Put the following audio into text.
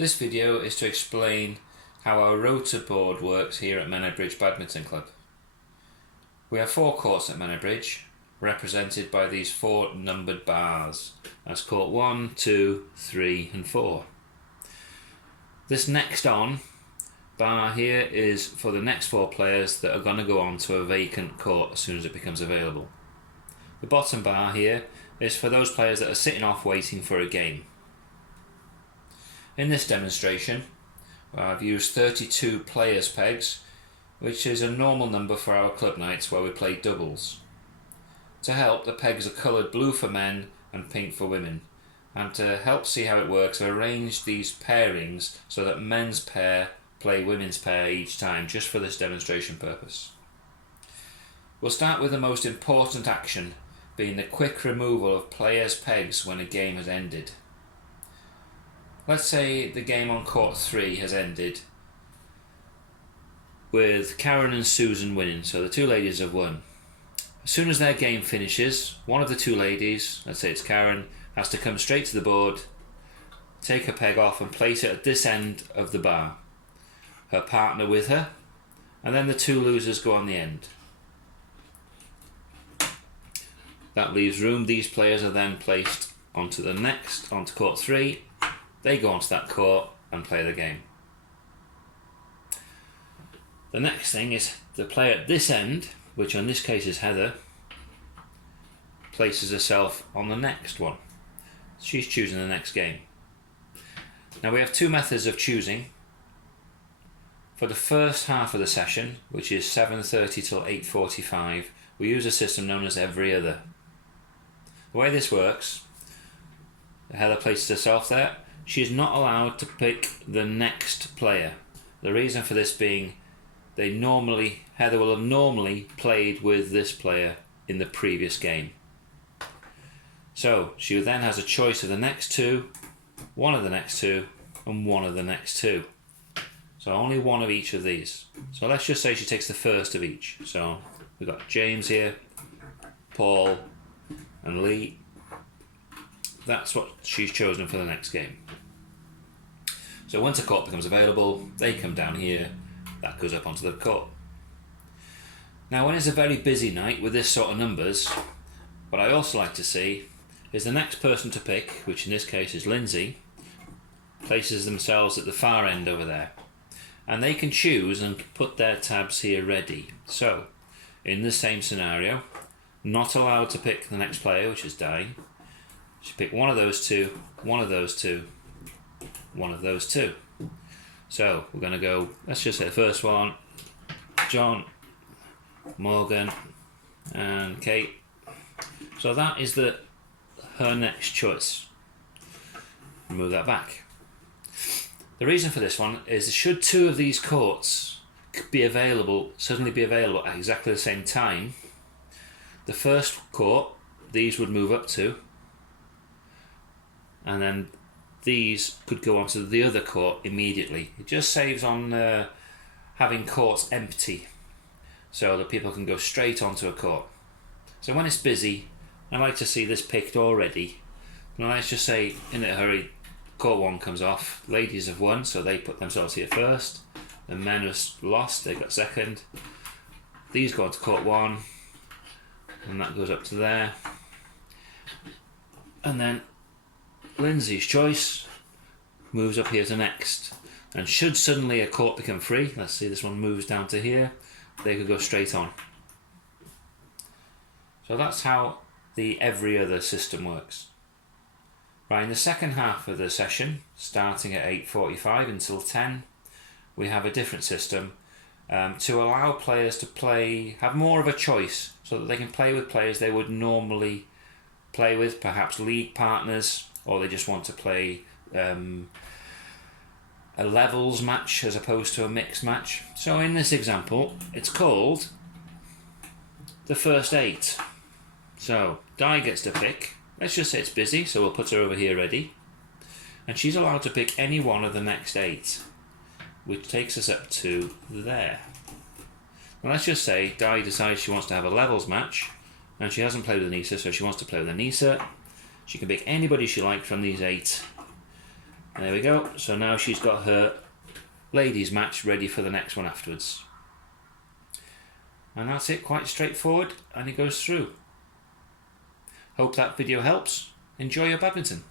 This video is to explain how our rotor board works here at Menai Badminton Club. We have 4 courts at Menai, represented by these 4 numbered bars. That's court 1, 2, 3 and 4. This next on bar here is for the next 4 players that are going to go on to a vacant court as soon as it becomes available. The bottom bar here is for those players that are sitting off waiting for a game. In this demonstration, I've used 32 players pegs, which is a normal number for our club nights where we play doubles. To help, the pegs are coloured blue for men and pink for women. And to help see how it works, I've arranged these pairings so that men's pair play women's pair each time, just for this demonstration purpose. We'll start with the most important action, being the quick removal of players' pegs when a game has ended. Let's say the game on court 3 has ended with Karen and Susan winning, so the 2 ladies have won. As soon as their game finishes, one of the 2 ladies, let's say it's Karen, has to come straight to the board, take her peg off and place it at this end of the bar. Her partner with her, and then the 2 losers go on the end. That leaves room. These players are then placed onto court 3. They go onto that court and play the game. The next thing is the player at this end, which in this case is Heather, places herself on the next one. She's choosing the next game. Now we have 2 methods of choosing. For the first half of the session, which is 7:30 till 8:45, we use a system known as every other. The way this works, Heather places herself there. She is not allowed to pick the next player. The reason for this being, Heather will have normally played with this player in the previous game. So she then has a choice of the next 2, one of the next 2, and one of the next 2. So only one of each of these. So let's just say she takes the first of each. So we've got James here, Paul, and Lee. That's what she's chosen for the next game. So once a court becomes available, they come down here, that goes up onto the court. Now when it's a very busy night with this sort of numbers, what I also like to see is the next person to pick, which in this case is Lindsay, places themselves at the far end over there. And they can choose and put their tabs here ready. So, in the same scenario, not allowed to pick the next player, which is Di. She pick one of those 2, one of those 2, one of those 2. So we're going to go, let's just say the first one, John, Morgan and Kate. So that is her next choice. Move that back. The reason for this one is, should 2 of these courts suddenly be available at exactly the same time, the first court, these would move up to, and then these could go onto the other court immediately. It just saves on having courts empty, so that people can go straight onto a court. So when it's busy, I like to see this picked already. Now let's just say, in a hurry, court 1 comes off, ladies have won, so they put themselves here first. The men have lost, they got second. These go onto court 1, and that goes up to there. And then Lindsay's choice moves up here to next. And should suddenly a court become free, let's see this one moves down to here, they could go straight on. So that's how the every other system works. Right, in the second half of the session, starting at 8:45 until 10, we have a different system to allow players to have more of a choice, so that they can play with players they would normally play with, perhaps league partners, or they just want to play a levels match as opposed to a mixed match. So in this example, it's called the first 8. So Di gets to pick. Let's just say it's busy, so we'll put her over here ready. And she's allowed to pick any one of the next 8, which takes us up to there. Now let's just say Di decides she wants to have a levels match, and she hasn't played with Anissa, so she wants to play with Anissa. She can pick anybody she likes from these 8, There we go. So now she's got her ladies match ready for the next one afterwards. And that's it, quite straightforward, and it goes through. Hope that video helps. Enjoy your badminton.